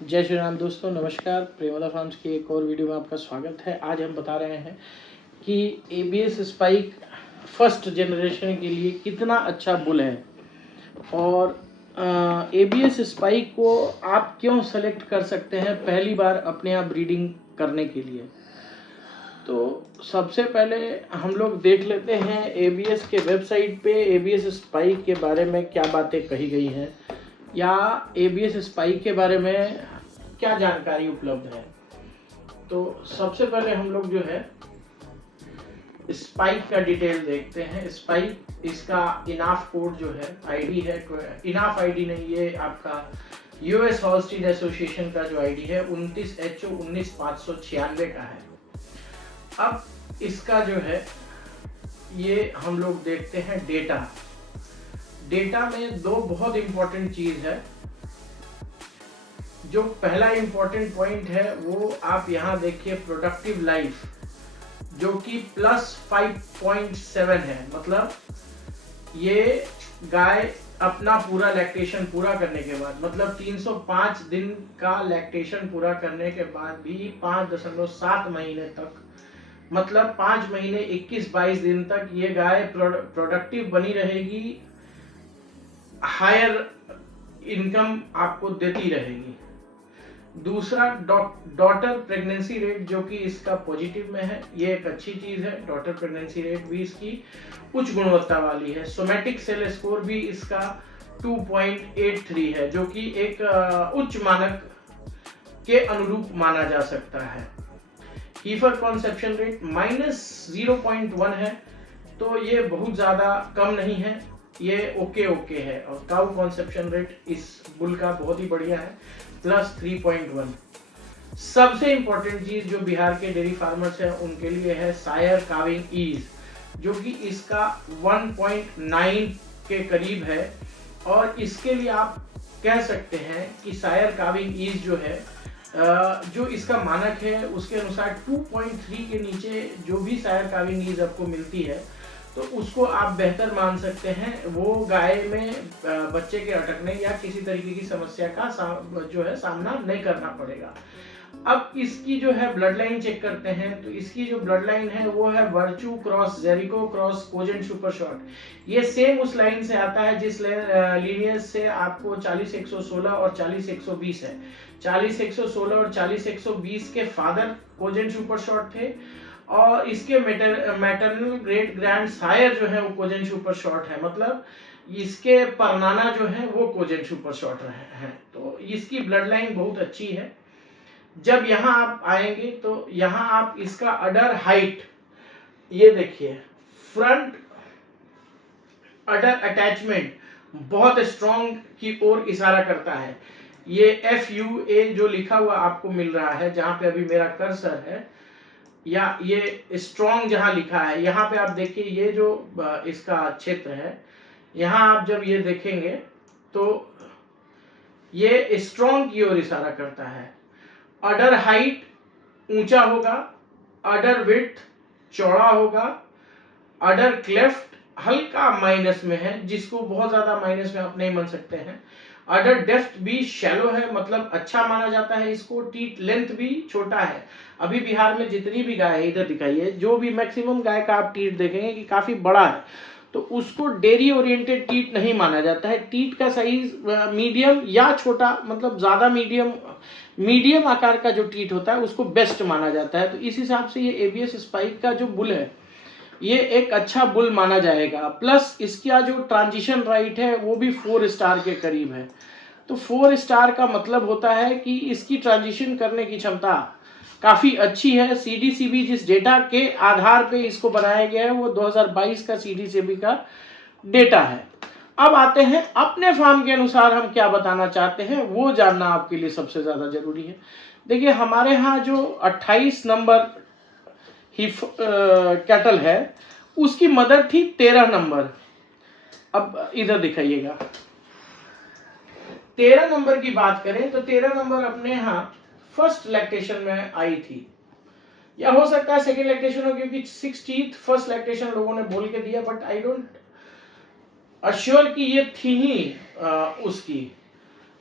जय श्री राम दोस्तों, नमस्कार। प्रेमदा फार्म्स की एक और वीडियो में आपका स्वागत है। आज हम बता रहे हैं कि एबीएस स्पाइक फर्स्ट जनरेशन के लिए कितना अच्छा बुल है और एबीएस स्पाइक को आप क्यों सेलेक्ट कर सकते हैं पहली बार अपने आप ब्रीडिंग करने के लिए। तो सबसे पहले हम लोग देख लेते हैं एबीएस के वेबसाइट पे एबीएस स्पाइक के बारे में क्या बातें कही गई हैं या एबीएस स्पाइक के बारे में क्या जानकारी उपलब्ध है। तो सबसे पहले हम लोग जो है स्पाइक का डिटेल देखते हैं। स्पाइक इसका इनाफ कोड जो है आईडी है, इनाफ आईडी नहीं, ये आपका यूएस हॉलस्टीन एसोसिएशन का जो आईडी है 29HO19596 का है। अब इसका जो है ये हम लोग देखते हैं डेटा में दो बहुत इंपॉर्टेंट चीज है। जो पहला इंपॉर्टेंट पॉइंट है वो आप यहाँ देखिए, प्रोडक्टिव लाइफ जो कि +5.7 है। मतलब ये गाय अपना पूरा लैक्टेशन पूरा करने के बाद, मतलब 305 दिन का लैक्टेशन पूरा करने के बाद भी 5.7 महीने तक, मतलब 5 महीने 21-22 दिन तक ये गाय प्रोडक्टिव बनी रहेगी, हायर इनकम आपको देती रहेगी। दूसरा डॉटर प्रेगनेंसी रेट जो कि इसका पॉजिटिव में है, ये एक अच्छी चीज है। डॉटर प्रेगनेंसी रेट भी इसकी उच्च गुणवत्ता वाली है। सोमेटिक सेल स्कोर भी इसका 2.83 है जो कि एक उच्च मानक के अनुरूप माना जा सकता है। हीफर कॉन्सेप्शन रेट -0.1 है, तो ये बहुत ज्यादा कम नहीं है, ये ओके है। और काउ कॉन्सेप्शन रेट इस बुल का बहुत ही बढ़िया है, +3.1। सबसे इंपॉर्टेंट चीज जो बिहार के डेयरी फार्मर्स हैं उनके लिए है सायर काविंग ईज, जो कि इसका 1.9 के करीब है। और इसके लिए आप कह सकते हैं कि सायर काविंग ईज जो है, जो इसका मानक है उसके अनुसार 2.3 के नीचे जो भी सायर काविंग ईज आपको मिलती है तो उसको आप बेहतर मान सकते हैं। वो गाय में बच्चे के अटकने या किसी तरीके की समस्या का जो है सामना नहीं करना पड़ेगा। अब इसकी जो है ब्लड लाइन चेक करते हैं, तो इसकी जो ब्लड लाइन है वो है virtue cross Jericho cross cogent super short. ये सेम उस लाइन से आता है जिस लीनियज से आपको 40-116 और 40-120 है। 40-116 और 40-120 के फादर कोजेंट सुपर शॉर्ट थे और इसके मैटरनल ग्रेट ग्रैंड सायर जो है वो कोजेंट सुपर शॉर्ट है। मतलब इसके परनाना जो है वो कोजेंट सुपर शॉर्ट है। तो इसकी ब्लड लाइन बहुत अच्छी है। जब यहाँ आप आएंगे तो यहाँ आप इसका अडर हाइट, ये देखिए, फ्रंट अडर अटैचमेंट बहुत स्ट्रॉन्ग की ओर इशारा करता है। ये FUA जो लिखा हुआ आपको मिल रहा है, जहां पे अभी मेरा कर्सर है, या ये स्ट्रॉन्ग जहां लिखा है, यहाँ पे आप देखिए ये जो इसका क्षेत्र है, यहाँ आप जब ये देखेंगे तो ये स्ट्रॉन्ग की ओर इशारा करता है। अडर हाइट ऊंचा होगा, अडर विड्थ चौड़ा होगा, अडर क्लेफ्ट हल्का माइनस में है, जिसको बहुत ज्यादा माइनस में आप नहीं मान सकते हैं। अडर डेप्थ भी शैलो है, मतलब अच्छा माना जाता है इसको। टीथ लेंथ भी छोटा है। अभी बिहार में जितनी भी गाय है, इधर दिखाइए, जो भी मैक्सिमम गाय का आप टीथ देखेंगे कि काफी बड़ा है, तो उसको डेयरी ओरिएंटेड टीथ नहीं माना जाता है। टीथ का साइज मीडियम या छोटा, मतलब ज्यादा मीडियम आकार का जो टीथ होता है उसको बेस्ट माना जाता है। तो इस हिसाब से ये एबीएस स्पाइक का जो बुल है ये एक अच्छा बुल माना जाएगा। प्लस इसका जो ट्रांजिशन राइट है वो भी 4 स्टार के करीब है। तो 4 स्टार का मतलब होता है कि इसकी ट्रांजिशन करने की क्षमता काफी अच्छी है। सीडीसीबी जिस डेटा के आधार पे इसको बनाया गया है वो 2022 का सीडीसीबी का डेटा है। अब आते हैं अपने फार्म के अनुसार हम क्या बताना चाहते हैं, वो जानना आपके लिए सबसे ज्यादा जरूरी है। देखिए, हमारे यहाँ जो 28 नंबर कैटल है उसकी मदर थी 13 नंबर। अब इधर दिखाइएगा, 13 नंबर की बात करें तो 13 नंबर अपने यहाँ फर्स्ट लैक्टेशन में आई थी, या हो सकता है सेकेंड लैक्टेशन हो, क्योंकि 60th फर्स्ट लैक्टेशन लोगों ने बोल के दिया, बट आई डोंट अश्योर कि ये थी ही उसकी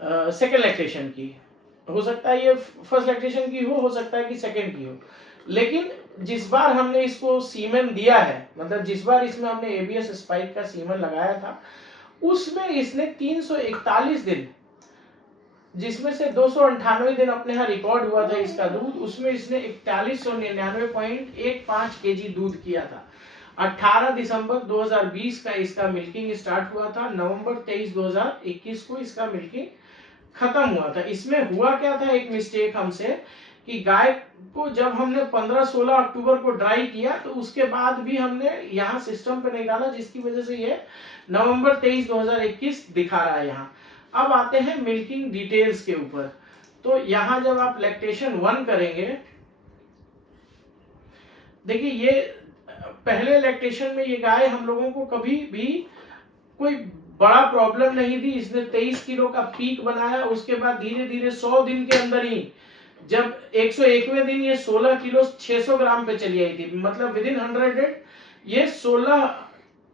सेकेंड लैक्टेशन की। हो सकता है ये फर्स्ट लैक्टेशन की हो सकता है कि सेकंड की हो, लेकिन जिस बार हमने इसको सीमेन दिया है, मतलब जिस बार इसमें हमने एबीएस स्पाइक का सीमेन लगाया था, उसमेमें इसने 341 दिन, जिसमें से 298 दिन अपने यहाँ रिकॉर्ड हुआ था इसका दूध, उसमें इसने 4199.15 केजी दूध किया था। 18 दिसंबर 2020 का इसका मिल्किंग स्टार्ट हुआ था, नवंबर 23 2021 को इसका मिल्किंग खत्म हुआ था। इसमें हुआ क्या था, एक मिस्टेक हमसे, कि गाय को जब हमने 15-16 अक्टूबर को ड्राई किया तो उसके बाद भी हमने यहाँ सिस्टम पे नहीं डाला, जिसकी वजह से ये नवंबर 23 2021 दिखा रहा है यहाँ। अब आते हैं मिल्किंग डिटेल्स के ऊपर। तो यहाँ जब आप लैक्टेशन 1 करेंगे, देखिए ये पहले लैक्टेशन में ये गाय हम लोगों को कभी भी कोई बड़ा प्रॉब्लम नहीं थी। इसने 23 किलो का पीक बनाया, उसके बाद धीरे धीरे 100 दिन के अंदर ही जब 101वें दिन ये 16 किलो 600 ग्राम पे चली आई थी, मतलब विद इन 100 डेज ये 16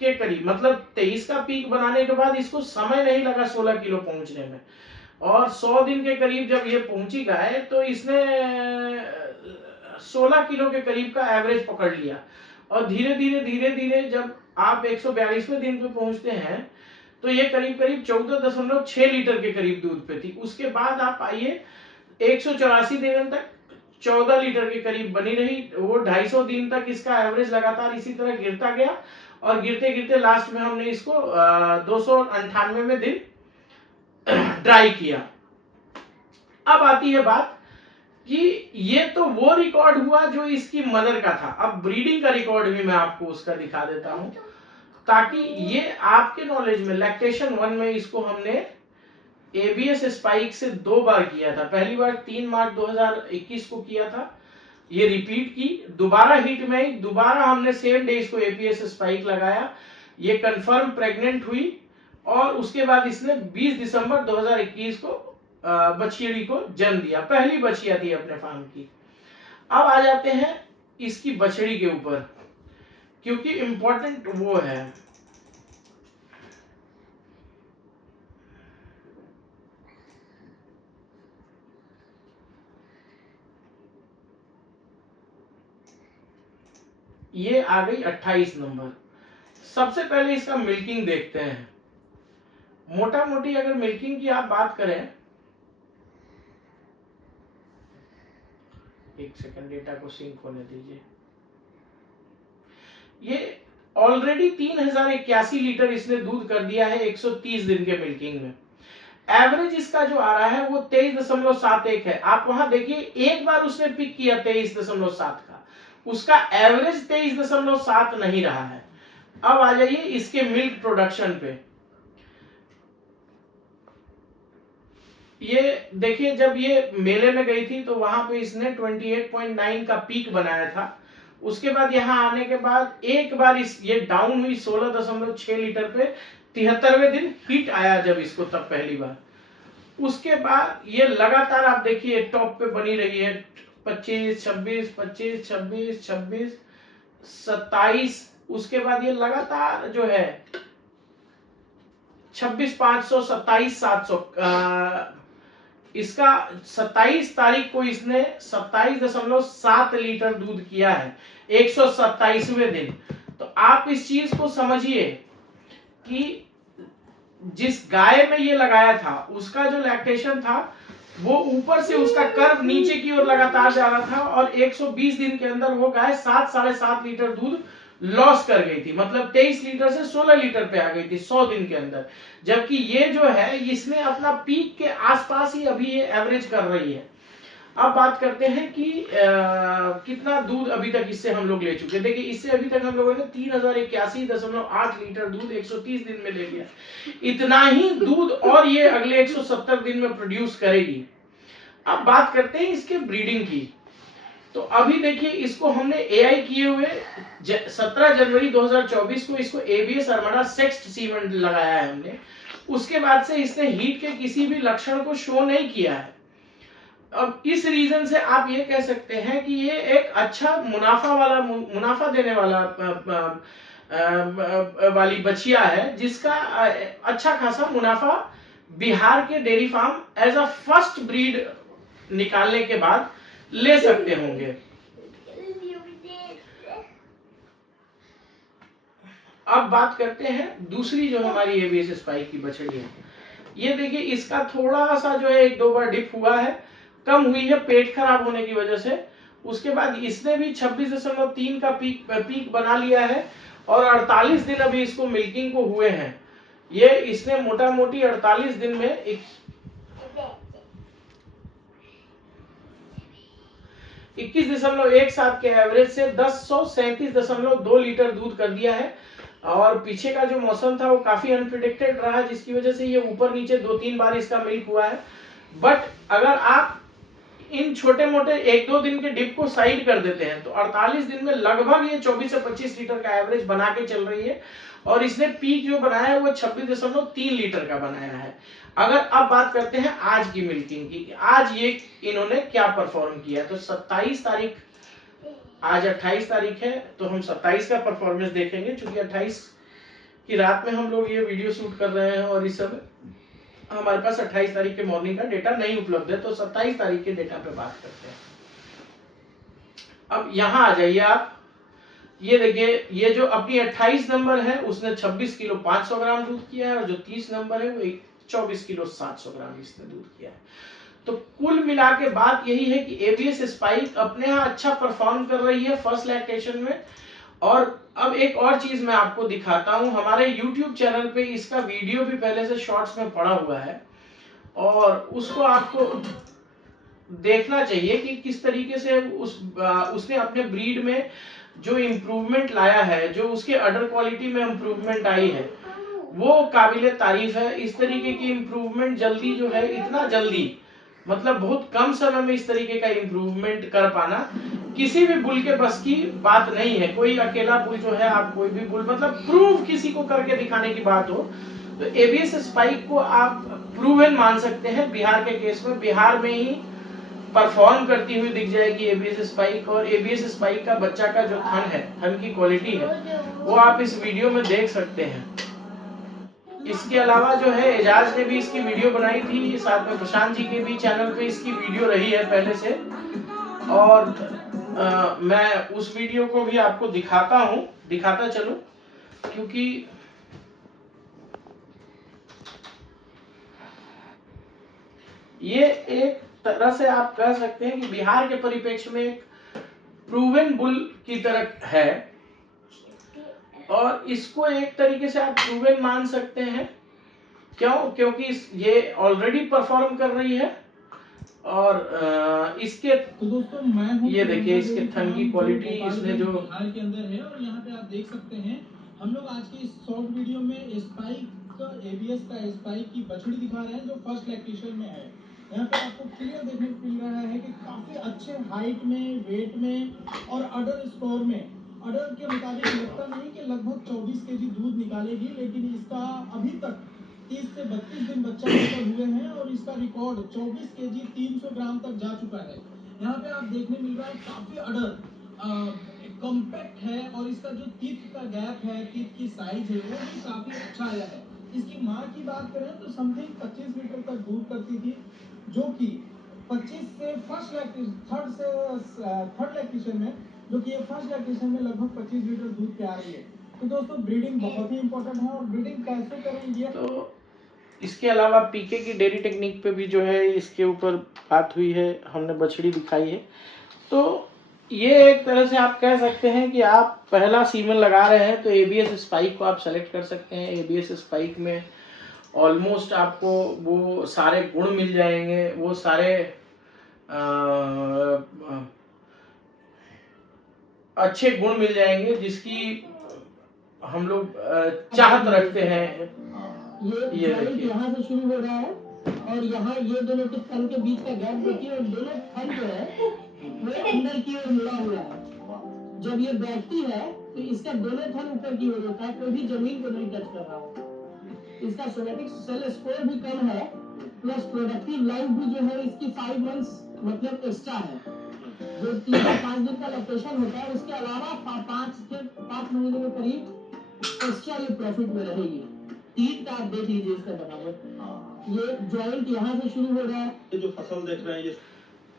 के करीब, मतलब 23 का पीक बनाने के बाद इसको समय नहीं लगा 16 किलो पहुंचने में, और 100 दिन के करीब जब ये पहुंची गाय तो इसने 16 किलो के करीब का एवरेज पकड़ लिया। और धीरे धीरे जब आप 142वें दिन पे पहुंचते हैं तो ये करीब करीब 14.6 लीटर के करीब दूध पे थी। उसके बाद आप आइए 184 दिन तक 14 लीटर के करीब बनी रही, वो 250 दिन तक इसका एवरेज लगातार इसी तरह गिरता गया, और गिरते गिरते लास्ट में हमने इसको 298वें दिन ड्राई किया। अब आती है बात कि ये तो वो रिकॉर्ड हुआ जो इसकी मदर का था। अब ब्रीडिंग का रिकॉर्ड भी मैं आपको उसका दिखा देता हूं, ताकि ये आपके नॉलेज में, लैक्टेशन 1 में इसको हमने एबीएस स्पाइक से 2 बार किया था। पहली बार 3 मार्च 2021 को किया था, ये रिपीट की, दोबारा हिट में ही दोबारा हमने सेम डे इसको एबीएस स्पाइक लगाया, ये कंफर्म प्रेग्नेंट हुई, और उसके बाद इसने 20 दिसंबर 2021 को बछियड़ी को जन्म दिया। पहली बछिया थी अपने फार्म की। अब आ जाते हैं इसकी बछड़ी के ऊपर, क्योंकि इंपॉर्टेंट वो है। ये आ गई 28 नंबर। सबसे पहले इसका मिल्किंग देखते हैं। मोटा मोटी अगर मिल्किंग की आप बात करें, एक सेकंड डेटा को सिंक होने दीजिए। ये ऑलरेडी 3081 लीटर इसने दूध कर दिया है 130 दिन के मिल्किंग में। एवरेज इसका जो आ रहा है वो 23.71 है। आप वहां देखिए, एक बार उसने पिक किया 23.7 का, उसका एवरेज 23.7 नहीं रहा है। अब आ जाइए इसके मिल्क प्रोडक्शन पे। ये देखिए, जब ये मेले में गई थी तो वहां पे इसने 28.9 का पीक बनाया था। उसके बाद यहाँ आने के बाद एक बार ये डाउन हुई 16.6 लीटर पे 73वें दिन हिट आया जब इसको, तब पहली बार। उसके बाद ये लगातार आप देखिए टॉप पे बनी रही है, 25, 26, 25, 26, 26, 27। उसके बाद ये लगातार जो है 26,500, 27,700, इसका 27 तारीख को इसने 27.7 लीटर दूध किया है 127वें दिन। तो आप इस चीज को समझिए कि जिस गाय में ये लगाया था उसका जो लैक्टेशन था वो ऊपर से उसका कर्व नीचे की ओर लगातार जा रहा था, और 120 दिन के अंदर वो गाय 7-7.5 लीटर दूध लॉस कर गई थी, मतलब 23 लीटर से 16 लीटर पे आ गई थी 100 दिन के अंदर। जबकि ये जो है इसने अपना पीक के आसपास ही अभी ये एवरेज कर रही है। अब बात करते हैं कि कितना दूध अभी तक इससे हम लोग ले चुके। देखिए, इससे अभी तक हम लोगों ने 3081.8 लीटर दूध 130 दिन में ले लिया। इतना ही दूध और ये अगले 170 दिन में प्रोड्यूस करेगी। अब बात करते हैं इसके ब्रीडिंग की। तो अभी देखिए, इसको हमने एआई किए हुए 17 जनवरी 2024 को इसको एबीएस अरमाडा सेक्स्ट सीमेंट लगाया है हमने। उसके बाद से इसने हीट के किसी भी लक्षण को शो नहीं किया है। अब इस रीजन से आप ये कह सकते हैं कि ये एक अच्छा मुनाफा देने वाली बछिया है, जिसका अच्छा खासा मुनाफा बिहार के dairy farm as a first breed निकालने के बाद ले सकते होंगे। अब बात करते हैं दूसरी जो हमारी एबीएस स्पाइक की बछड़ी है। ये देखिए इसका थोड़ा सा जो है 1-2 बार डिप हुआ है, कम हुई है पेट खराब होने की वजह से। उसके बाद इसने भी 26.3 का पीक बना लिया है और 48 दिन अभी इसको मिल्किंग को हुए हैं। ये इसने मोटा मोटी 48 दिन में 21.17 के एवरेज से 1037.2 लीटर दूध कर दिया है। और पीछे का जो मौसम था वो काफी अनप्रिडिक्टेड रहा, जिसकी वजह से ये ऊपर नीचे 2-3 बार इसका मिल्क हुआ है। बट अगर आप इन छोटे मोटे 1-2 दिन के डिप को साइड कर देते हैं तो 48 दिन में लगभग ये 24 से 25 लीटर का एवरेज बना के चल रही है। और इसने पीक जो बनाया है वो 26.3 लीटर का बनाया है। अगर अब बात करते हैं आज की मिल्किंग की, आज ये इन्होंने क्या परफॉर्म किया, तो 27 तारीख, आज 28 तारीख है तो हम 27 का परफॉर्मेंस देखेंगे, क्योंकि 28 की रात में हम लोग ये वीडियो शूट कर रहे हैं और इस समय हमारे पास 28 तारीख के मॉर्निंग का डेटा नहीं उपलब्ध है, तो 27 तारीख के डेटा पे बात करते हैं। अब यहां आ जाइए आप, ये देखिए ये जो अपनी 28 नंबर है उसने 26 किलो 500 ग्राम दूध किया है और जो 30 नंबर है वो 24 किलो 700 ग्राम इसने दूध किया है। तो कुल मिला के बात यही है कि एबीएस स्पाइक अपने यहाँ अच्छा परफॉर्म कर रही है फर्स्ट लैक्टेशन में। और अब एक और चीज मैं आपको दिखाता हूं, हमारे YouTube चैनल पे इसका वीडियो भी पहले से शॉर्ट्स में पड़ा हुआ है और उसको आपको देखना चाहिए कि किस तरीके से उसने अपने ब्रीड में जो इम्प्रूवमेंट लाया है, जो उसके अडर क्वालिटी में इम्प्रूवमेंट आई है वो काबिले तारीफ है। इस तरीके की इम्प्रूवमेंट जल्दी जो है, इतना जल्दी मतलब बहुत कम समय में इस तरीके का इम्प्रूवमेंट कर पाना किसी भी बुल के बस की बात नहीं है। कोई अकेला बुल जो है, आप कोई भी बुल मतलब प्रूव किसी को करके दिखाने की बात हो तो एबीएस स्पाइक को आप प्रूवन मान सकते हैं। बिहार के केस में बिहार में ही परफॉर्म करती हुई दिख जाएगी एबीएस स्पाइक। और एबीएस स्पाइक का बच्चा का जो थन है, थन की क्वालिटी है, वो आप इस वीडियो में देख सकते हैं। इसके अलावा जो है एजाज ने भी इसकी वीडियो बनाई थी, साथ में प्रशांत जी के भी चैनल पे इसकी वीडियो रही है पहले से। और मैं उस वीडियो को भी आपको दिखाता चलूं, क्योंकि ये एक तरह से आप कह सकते हैं कि बिहार के परिप्रेक्ष्य में एक प्रूवन बुल की तरह है और इसको एक तरीके से आप प्रूवन मान सकते हैं। क्यों? क्योंकि ये ऑलरेडी परफॉर्म कर रही है और इसके तो दोस्तों मैं हूं, ये देखिए इसके थन की क्वालिटी, इसने जो बिहार के अंदर है। और यहाँ पे आप देख सकते हैं हम लोग आज की इस शॉर्ट वीडियो में स्पाइक का एबीएस का स्पाइक की बछड़ी दिखा रहे हैं जो फर्स्ट लैक्टेशन में है। यहाँ पे आपको क्लियर देखने को मिल रहा है कि काफी अच्छे हाइट में, वेट में और अडर स्कोर में, अडर के मुताबिक लगता नहीं कि लगभग 24 केजी दूध निकालेगी, लेकिन इसका अभी तक 30 से 32 दिन बच्चा लेकर हुए हैं और इसका रिकॉर्ड 24 केजी 300 ग्राम तक जा चुका है। यहाँ पे आप देखने मिल रहा है काफी अडर कॉम्पैक्ट है और इसका जो टीथ का गैप है, टीथ की साइज है, वो भी काफी अच्छा आया है। इसकी माँ की बात करें तो समथिंग 25 लीटर तक दूध करती थी, जो कि 25 से थर्ड लैक्टेशन में, जो कि ये फर्स्ट लैक्टेशन में लगभग 25 लीटर दूध पे आ रही है। तो दोस्तों ब्रीडिंग बहुत ही इंपॉर्टेंट है और ब्रीडिंग कैसे करेंगे। तो इसके अलावा पीके की डेयरी टेक्निक पे भी जो है इसके ऊपर बात हुई है, हमने बछड़ी दिखाई है। तो ये एक तरह से आप कह सकते हैं कि आप पहला सीमन लगा रहे हैं तो एबीएस स्पाइक को आप सेलेक्ट कर सकते हैं। एबीएस स्पाइक में ऑलमोस्ट आपको वो सारे गुण मिल जाएंगे, वो सारे अच्छे गुण मिल जाएंगे जिसकी हम लोग चाहत रखते हैं। ये यहाँ से शुरू हो रहा है और यहाँ ये दोनों के थन के बीच का गैप देखिए और दोनों थन जो है वो अंदर की ओर मुड़ा हुआ है। जब ये बैठती है तो इसका दोनों थन ऊपर की ओर होता है, कोई भी जमीन को नहीं टच कर रहा होता। इसका सोमेटिक सेल स्कोर भी कम है, प्लस प्रोडक्टिव लाइफ भी जो है इसकी 5 मंथ्स मतलब एक्स्ट्रा है। जो 3 से 5 दिन का लैक्टेशन होता है उसके अलावा 5 महीने में करीब एक्स्ट्रा ये प्रॉफिट में रहेगी। 3 का आप देख लीजिए इसका बनावट, ये जॉइंट यहाँ से शुरू हो रहा है। ये जो फसल देख रहे हैं ये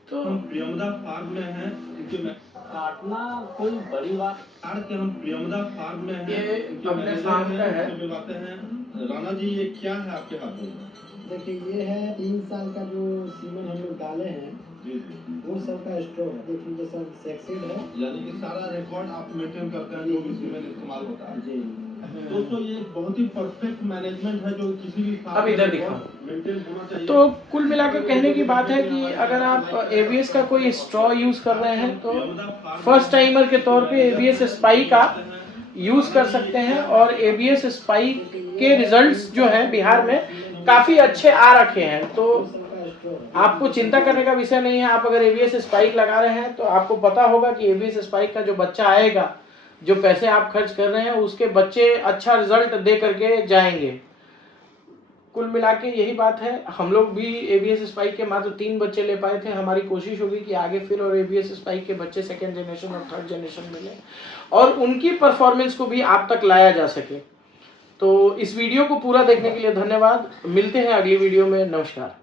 तो हम प्रियमदा फार्म में हैं, इनके काटना कोई बड़ी बात कार के हम प्रियमदा फार्म में हैं, ये इनके अपने मैनेजर फार्म हैं, का है। इनसे मिलवाते हैं। राणा जी, ये क्या है आपके हाथों में? देखिए, ये है 3 साल का जो सीमन हम लोग डाले हैं, जी जी, वो सब का स्टोर है। देख लीजिए, सब सेक्सेड है। यानी कि सारा रिकॉर्ड आप मेंटेन करते हैं जो भी सीमेंट इस्तेमाल होता है। जी। दोस्तों, ये एक बहुत ही परफेक्ट मैनेजमेंट है जो किसी भी फार्म अब इधर में दिखाओ। मेंटेन होना चाहिए। तो कुल मिलाकर कहने की बात है कि अगर आप एबीएस का कोई स्ट्रॉ यूज कर रहे हैं तो फर्स्ट टाइमर के तौर पे एबीएस स्पाइक आप यूज कर सकते हैं, और एबीएस स्पाइक के रिजल्ट्स जो है बिहार में काफी अच्छे आ रखे हैं। तो आपको चिंता करने का विषय नहीं है। आप अगर एबीएस स्पाइक लगा रहे हैं तो आपको पता होगा कि एबीएस स्पाइक का जो बच्चा आएगा, जो पैसे आप खर्च कर रहे हैं, उसके बच्चे अच्छा रिजल्ट दे करके जाएंगे। कुल मिला के यही बात है। हम लोग भी एबीएस स्पाइक के मात्र 3 बच्चे ले पाए थे। हमारी कोशिश होगी कि आगे फिर और एबीएस स्पाइक के बच्चे सेकेंड जनरेशन और थर्ड जनरेशन मिले और उनकी परफॉर्मेंस को भी आप तक लाया जा सके। तो इस वीडियो को पूरा देखने के लिए धन्यवाद। मिलते हैं अगली वीडियो में। नमस्कार।